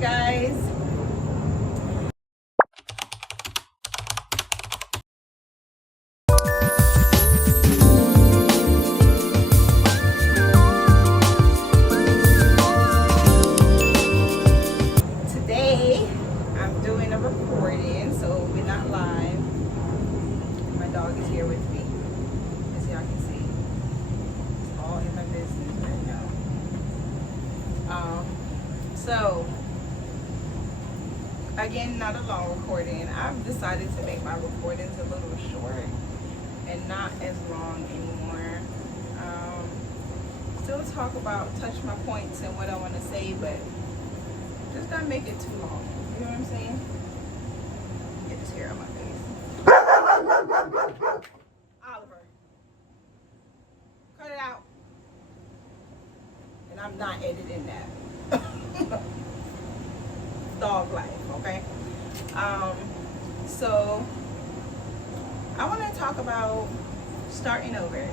guys. Today I'm doing a recording, so we're not live. My dog is here with me, as y'all can see. It's all in my business right now. So again, not a long recording. I've decided to make my recordings a little short and not as long anymore. Still talk about, touch my points and what I want to say, but just not make it too long. You know what I'm saying? Get this hair on my face. Oliver, cut it out. And I'm not editing that. Dog life, okay? So I want to talk about starting over.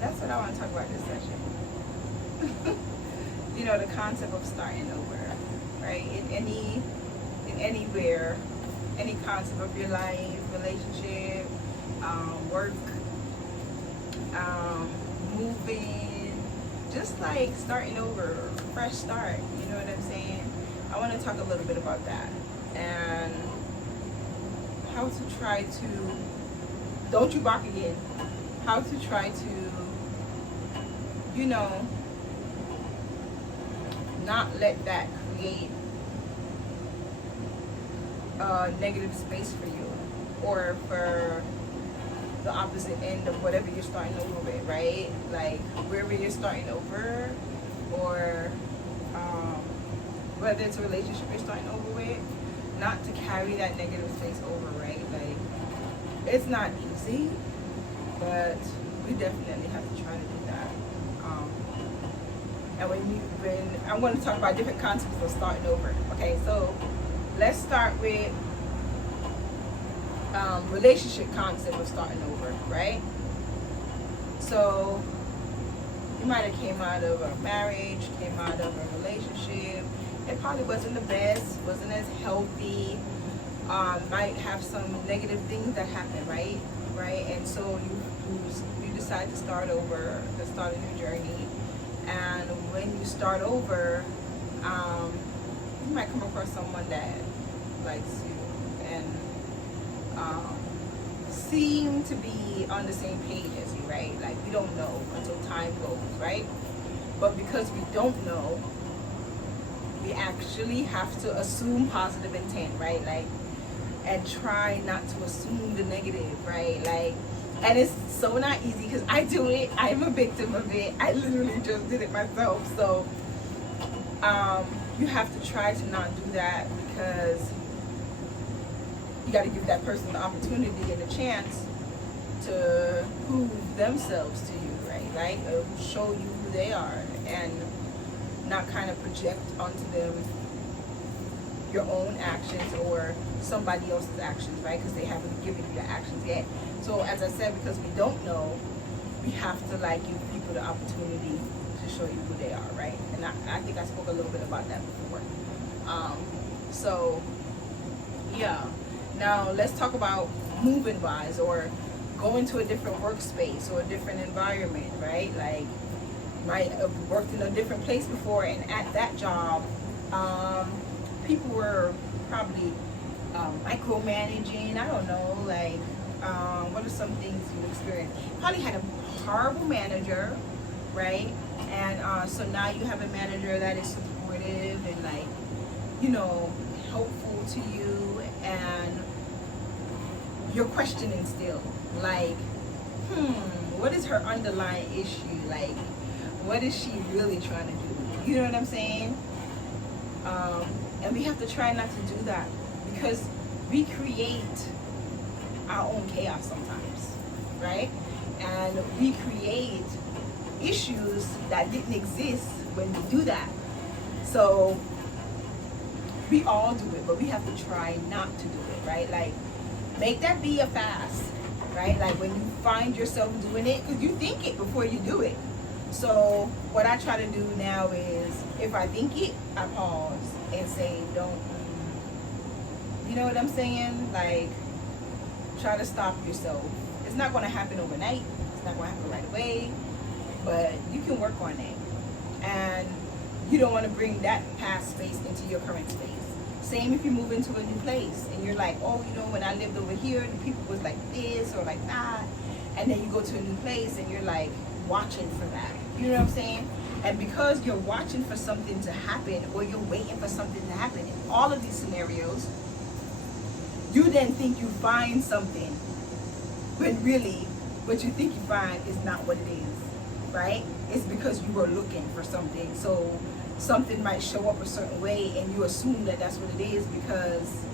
That's what I want to talk about this session. You know, the concept of starting over, right? In anywhere, any concept of your life, relationship, work, moving, just like starting over, fresh start. You know what I'm saying? I want to talk a little bit about that and how to try to, don't you bark again, how to try to, you know, not let that create a negative space for you or for the opposite end of whatever you're starting over with, right? Like wherever you're starting over, or whether it's a relationship you're starting over with, not to carry that negative space over, right? Like it's not easy, but we definitely have to try to do that. And when I'm going to talk about different concepts of starting over. Okay, so let's start with relationship concept of starting over, right? So you might have came out of a marriage, came out of a relationship. It probably wasn't the best, wasn't as healthy. Might have some negative things that happen, right? And so you decide to start over, to start a new journey. And when you start over, you might come across someone that likes you and seem to be on the same page as you, right? Like we don't know until time goes, right? But because we don't know, we actually have to assume positive intent, right? Like, and try not to assume the negative, right? Like, and it's so not easy because I do it. I'm a victim of it. I literally just did it myself. So you have to try to not do that, because you got to give that person the opportunity and a chance to prove themselves to you, right? Like show you who they are, and not kind of project onto them your own actions or somebody else's actions, right? Because they haven't given you the actions yet. So as I said, because we don't know, we have to like give people the opportunity to show you who they are, right? And I think I spoke a little bit about that before. So yeah. Now let's talk about moving wise, or going to a different workspace or a different environment, right? Like might have worked in a different place before, and at that job, people were probably micromanaging. I don't know, like what are some things you experienced? Probably had a horrible manager, right? And so now you have a manager that is supportive and like, you know, helpful to you, and you're questioning still, like, what is her underlying issue? Like, what is she really trying to do? You know what I'm saying? And we have to try not to do that, because we create our own chaos sometimes, right? And we create issues that didn't exist when we do that. So we all do it, but we have to try not to do it, right? Like, make that be a fast, right? Like when you find yourself doing it, because you think it before you do it. So what I try to do now is, if I think it, I pause and say, don't, you know what I'm saying? Like, try to stop yourself. It's not going to happen overnight. It's not going to happen right away, but you can work on it. And you don't want to bring that past space into your current space. Same if you move into a new place and you're like, oh, you know, when I lived over here, the people was like this or like that. And then you go to a new place and you're like watching for that. You know what I'm saying? And because you're watching for something to happen, or you're waiting for something to happen in all of these scenarios, you then think you find something, when really what you think you find is not what it is, right? It's because you were looking for something. So something might show up a certain way and you assume that that's what it is because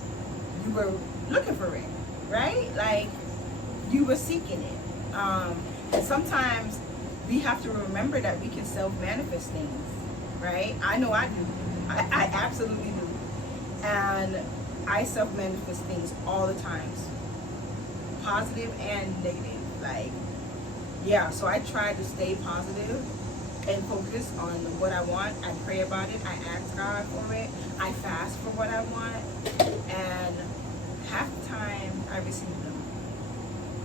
you were looking for it, right? Like, you were seeking it. And sometimes we have to remember that we can self-manifest things, right? I know I do. I absolutely do. And I self-manifest things all the times, positive and negative. Like, yeah, so I try to stay positive and focus on what I want. I pray about it. I ask God for it. I fast for what I want. And half the time I receive them.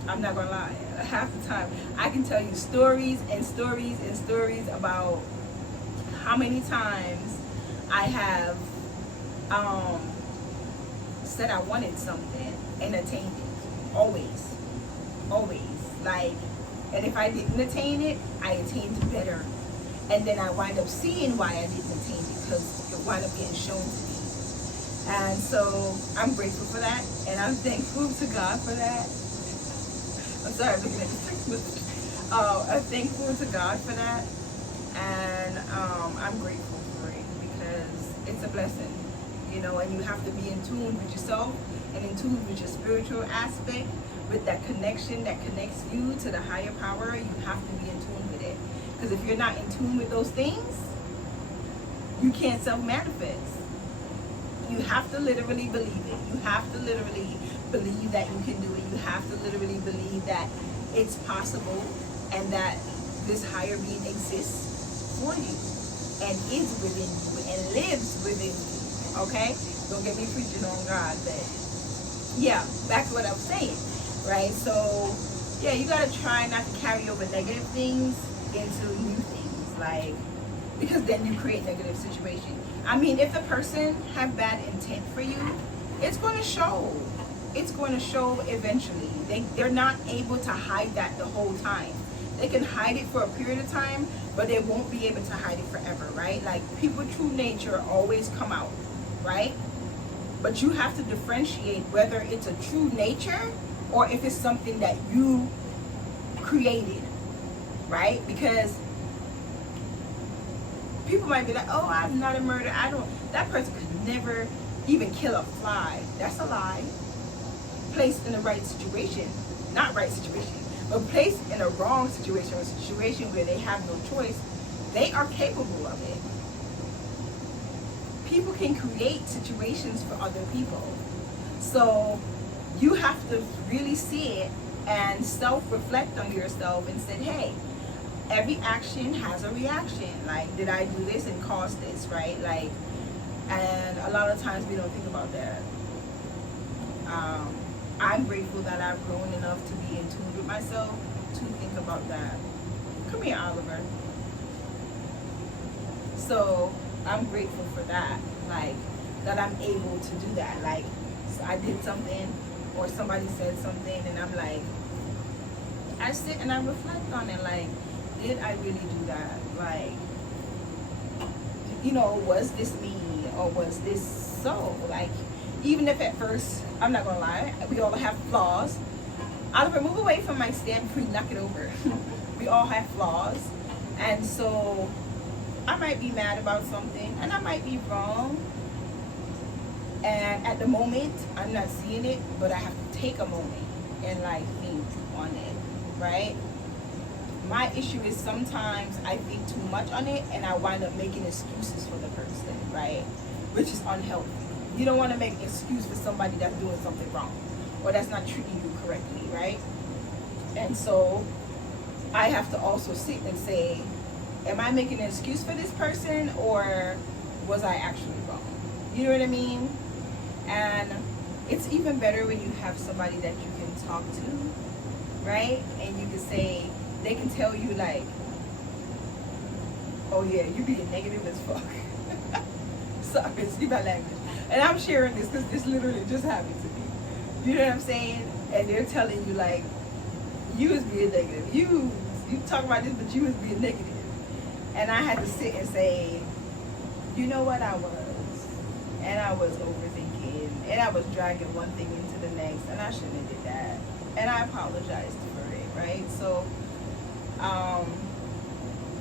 I'm not gonna lie. Half the time I can tell you stories and stories and stories about how many times I have said I wanted something and attained it. Always. Always. Like, and if I didn't attain it, I attained it better. And then I wind up seeing why I didn't attain it, because it wind up getting shown to me. And so I'm grateful for that, and I'm thankful to God for that. I'm sorry, I'm looking at the text message. I'm thankful to God for that, and I'm grateful for it because it's a blessing, you know. And you have to be in tune with yourself and in tune with your spiritual aspect, with that connection that connects you to the higher power. You have to be in tune with it, because if you're not in tune with those things, you can't self-manifest. You have to literally believe it. You have to literally believe that you can do it. You have to literally believe that it's possible and that this higher being exists for you and is within you and lives within you. Okay? Don't get me preaching on God, but yeah, back to what I was saying, right? So yeah, you gotta try not to carry over negative things into new things, like, because then you create negative situations. I mean, if the person have bad intent for you, it's going to show. It's going to show eventually. They're not able to hide that the whole time. They can hide it for a period of time, but they won't be able to hide it forever, right? Like, people's true nature always come out, right? But you have to differentiate whether it's a true nature or if it's something that you created, right? Because people might be like, oh, I'm not a murderer. That person could never even kill a fly. That's a lie. Placed in the right situation, not right situation, but placed in a wrong situation, or a situation where they have no choice, they are capable of it. People can create situations for other people. So you have to really see it and self-reflect on yourself and say, hey, every action has a reaction. Like, did I do this and cause this, right? Like, and a lot of times we don't think about that. I'm grateful that I've grown enough to be in tune with myself to think about that. Come here, Oliver. So I'm grateful for that, like, that I'm able to do that. Like, so I did something or somebody said something and I'm like, I sit and I reflect on it, like, did I really do that? Like, you know, was this me or was this so? Like, even if at first, I'm not gonna lie, we all have flaws. Oliver, move away from my stand before you knock it over. We all have flaws. And so I might be mad about something and I might be wrong. And at the moment, I'm not seeing it, but I have to take a moment and like think on it, right? My issue is sometimes I think too much on it and I wind up making excuses for the person, right? Which is unhealthy. You don't want to make an excuse for somebody that's doing something wrong or that's not treating you correctly, right? And so I have to also sit and say, am I making an excuse for this person, or was I actually wrong? You know what I mean? And it's even better when you have somebody that you can talk to, right? And you can say, they can tell you like, oh yeah, you being negative as fuck. Sorry, excuse my language. And I'm sharing this because this literally just happened to me. You know what I'm saying? And they're telling you like, you was being negative. You talk about this, but you was being negative. And I had to sit and say, you know what, I was. And I was overthinking. And I was dragging one thing into the next. And I shouldn't have did that. And I apologized for it, right? So,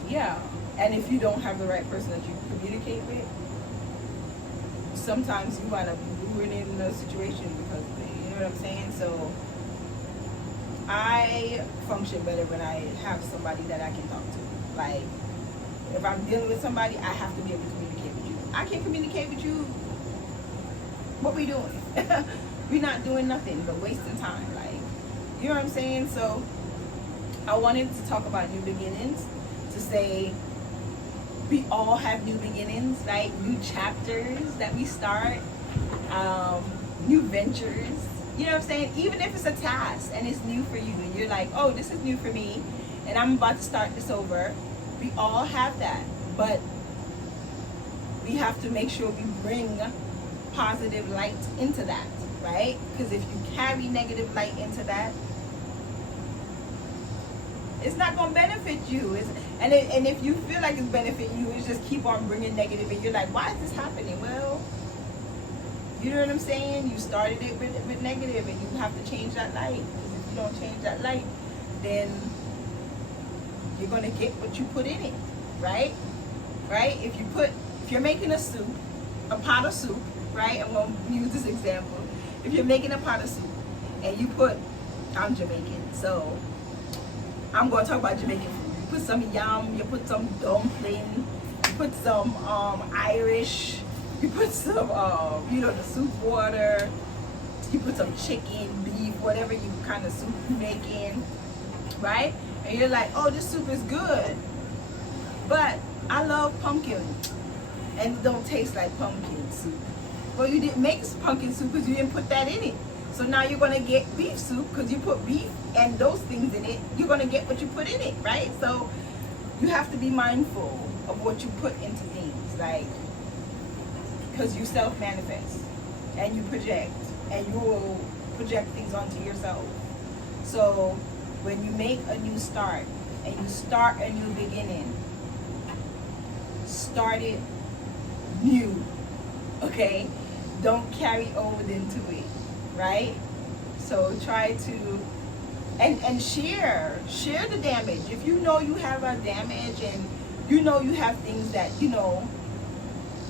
yeah. And if you don't have the right person that you communicate with, sometimes you wind up ruining the situation because of it. You know what I'm saying? So I function better when I have somebody that I can talk to. Like, if I'm dealing with somebody, I have to be able to communicate with you. I can't communicate with you. What we doing? We're not doing nothing but wasting time. Like, you know what I'm saying? So I wanted to talk about new beginnings, to say we all have new beginnings, right? New chapters that we start, new ventures. You know what I'm saying? Even if it's a task and it's new for you and you're like, oh, this is new for me and I'm about to start this over. We all have that, but we have to make sure we bring positive light into that, right? Because if you carry negative light into that, it's not going to benefit you. And if you feel like it's benefiting you, it's just keep on bringing negative and you're like, why is this happening? Well, you know what I'm saying? You started it with negative and you have to change that light. Because if you don't change that light, then you're going to get what you put in it, right? Right? If you're making a soup, a pot of soup, right? I'm going to use this example. If you're making a pot of soup and you put, I'm Jamaican, so I'm going to talk about Jamaican food. You put some yam, you put some dumpling, you put some Irish, you put some, the soup water, you put some chicken, beef, whatever you kind of soup you're making, right? And you're like, oh, this soup is good, but I love pumpkin, and it don't taste like pumpkin soup. Well, you didn't make pumpkin soup because you didn't put that in it. So now you're going to get beef soup because you put beef and those things in it. You're going to get what you put in it, right? So you have to be mindful of what you put into things, like, because you self-manifest and you project, and you will project things onto yourself. So when you make a new start and you start a new beginning, start it new, okay? Don't carry old into it, right? So try to, and share the damage. If you know you have a damage and you know you have things that, you know,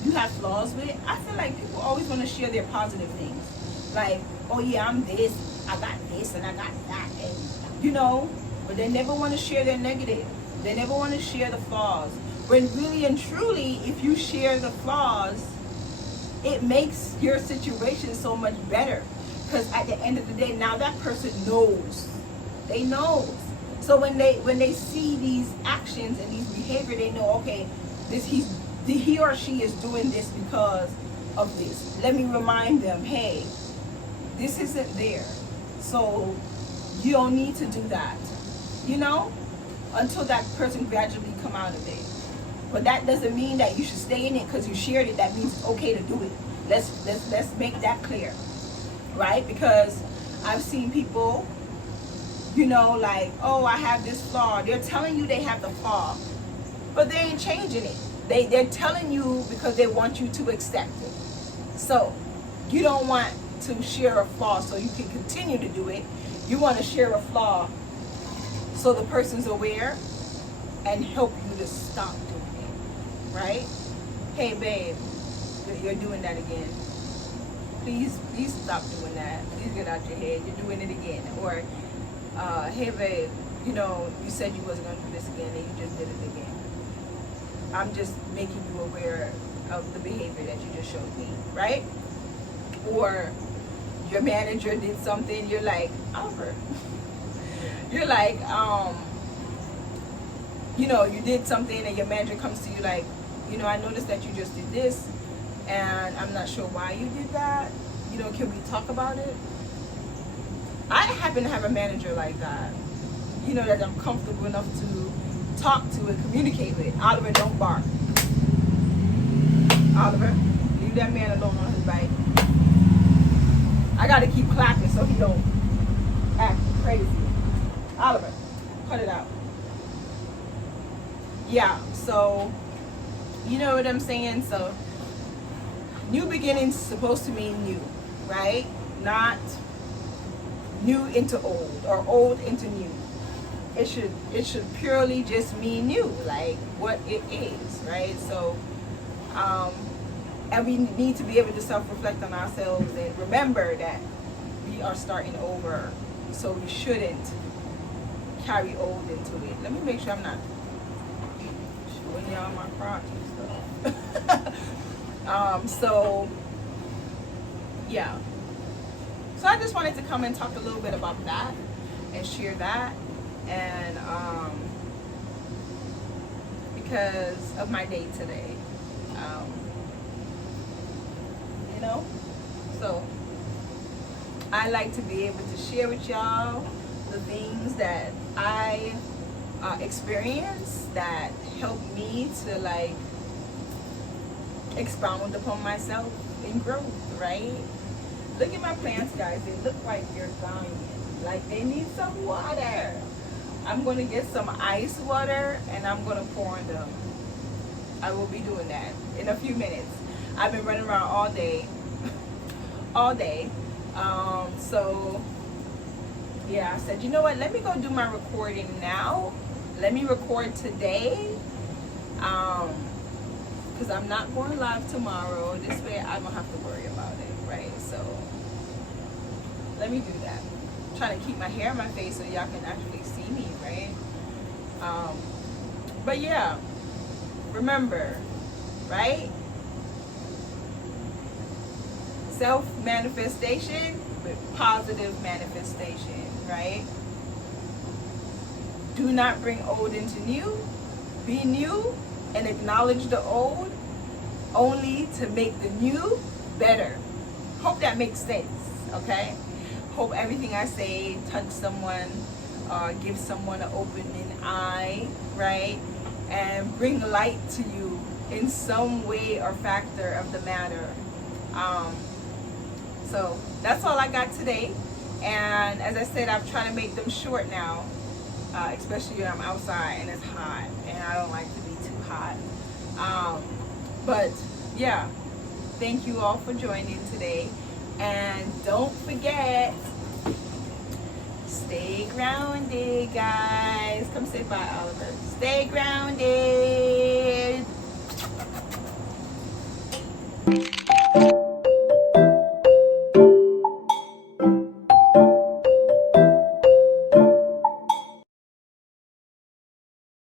you have flaws with, I feel like people always want to share their positive things. Like, oh yeah, I'm this, I got this, and I got that, and you know, but they never want to share their negative. They never want to share the flaws. When really and truly, if you share the flaws, it makes your situation so much better. Because at the end of the day, now that person knows. They know. So when they see these actions and these behavior, they know, okay, he or she is doing this because of this. Let me remind them, hey, this isn't there. So you don't need to do that. You know? Until that person gradually come out of it. But that doesn't mean that you should stay in it because you shared it. That means it's okay to do it. Let's make that clear, right? Because I've seen people, you know, like, oh, I have this flaw. They're telling you they have the flaw, but they ain't changing it. They're telling you because they want you to accept it. So you don't want to share a flaw so you can continue to do it. You want to share a flaw so the person's aware and help you to stop doing it, right? Hey, babe, you're doing that again. Please stop doing that. Please get out your head. You're doing it again. Or, hey, babe, you know, you said you wasn't going to do this again and you just did it again. I'm just making you aware of the behavior that you just showed me, right? Or your manager did something, you're like, Albert, you're like, you know, you did something and your manager comes to you like, you know, I noticed that you just did this and I'm not sure why you did that. You know, can we talk about it? I happen to have a manager like that, you know, that I'm comfortable enough to talk to and communicate with. Oliver, don't bark. Oliver, leave that man alone on his bike. I gotta keep clapping so he don't act crazy. Oliver, cut it out. Yeah, so you know what I'm saying? So new beginnings supposed to mean new, right? Not new into old or old into new. It should purely just mean new, like what it is, right? So and we need to be able to self-reflect on ourselves and remember that we are starting over, so we shouldn't carry old into it. Let me make sure I'm not showing y'all my crotch and stuff. So yeah, so I just wanted to come and talk a little bit about that and share that, and because of my day today, you know, so I like to be able to share with y'all the things that I experience that help me to like expound upon myself and growth, right? Look at my plants, guys. They look like they're dying. Like they need some water. I'm going to get some ice water and I'm going to pour on them. I will be doing that in a few minutes. I've been running around all day. All day. So yeah, I said, you know what? Let me go do my recording now. Let me record today. Because I'm not going live tomorrow. This way I don't have to worry about it, right? So let me do that. I'm trying to keep my hair in my face so y'all can actually see me, right? But yeah, remember, right? Self-manifestation with positive manifestation, right? Do not bring old into new. Be new and acknowledge the old only to make the new better. Hope that makes sense, okay? Hope everything I say touch someone, give someone an opening eye, right? And bring light to you in some way or factor of the matter. So that's all I got today. And as I said, I'm trying to make them short now, especially when I'm outside and it's hot, and I don't like to be too hot. But yeah, thank you all for joining today. And don't forget, stay grounded, guys. Come say bye, Oliver. Stay grounded.